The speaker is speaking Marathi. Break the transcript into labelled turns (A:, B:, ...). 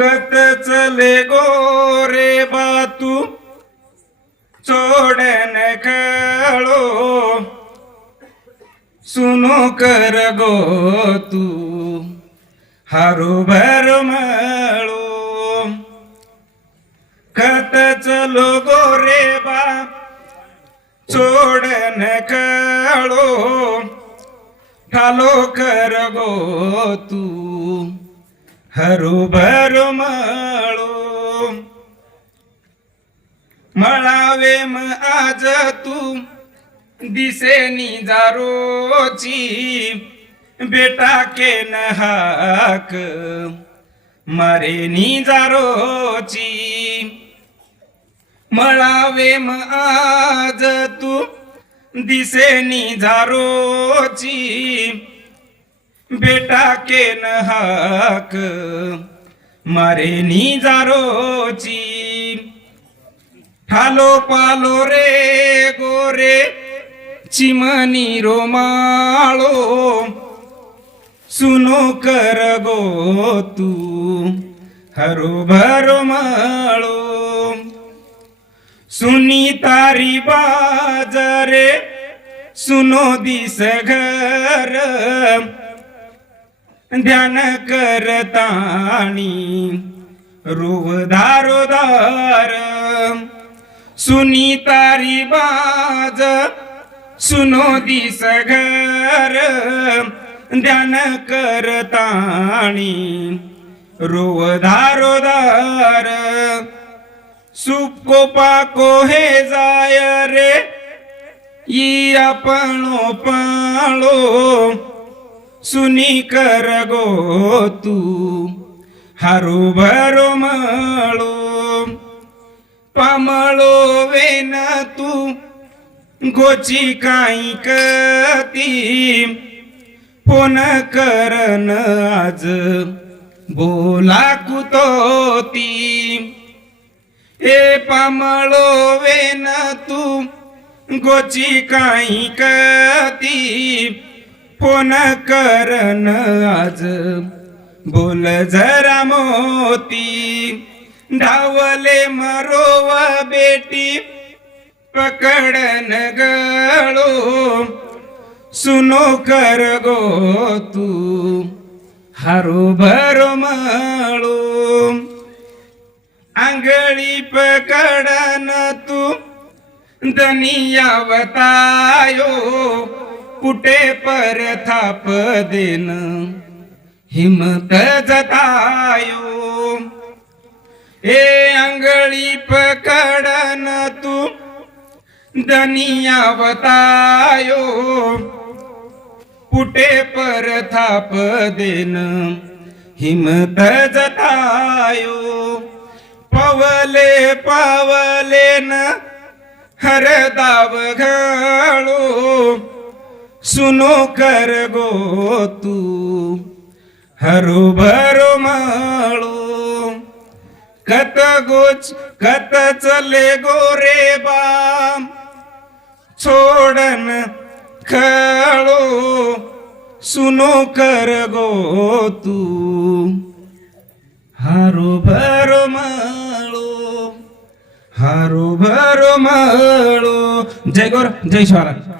A: कत चले गोरे बातू. चोडन खेळो. सुनो कर गो तू. हारू भर मळो. कत चलो गोरे बा. चोडन खेळो. ठालो कर गो तू. हरू मळो मळावे म आज तू दिसे निजारोची बेटा के न हाक मारे निजारोची मळावे म आज तू दिसे निजारोची बेटा के न हाक मारे निजारोची ठालो पालो रे गोरे चिमनी रोमाळो सुनो कर गो तू हरो भरो माळो सुनी तारी बाजरे सुनो दिस घर। ध्यान करताणी रुव दारोदार सुनी तारी बाज सुनो दिस घर ध्यान करताणी रुव दारोदार सुको पाको हे जाय रे ई आपणो पाळो सुनी कर गो तू हारू भरो मळो पामळो वेन तू गोची काही कती फोन करन आज बोला कुतोती. ए पामळो वेन तू गोची काही कती फोन करण आज. बोल जरा मोती. धावले मरोवा बेटी. पकडन गळो. सुनो कर गो तू. हरो भरो मळो. आंगळी पकडन तू. दनियावतायो कुठे पर थाप देन हिमत जतायो. ए अंगळी पकडन तू दनियावतायो कुठे पर थाप देन हिमत जतायो. पवले पावले न हरदाव घाळो सुनो कर गो तू हरो भरो माळो कत गोच कत चले गोरे बाम छोडन खळो सुनो कर गो तू हारो भरो माळो हारो भरो माळो जय गोर जय शिवराय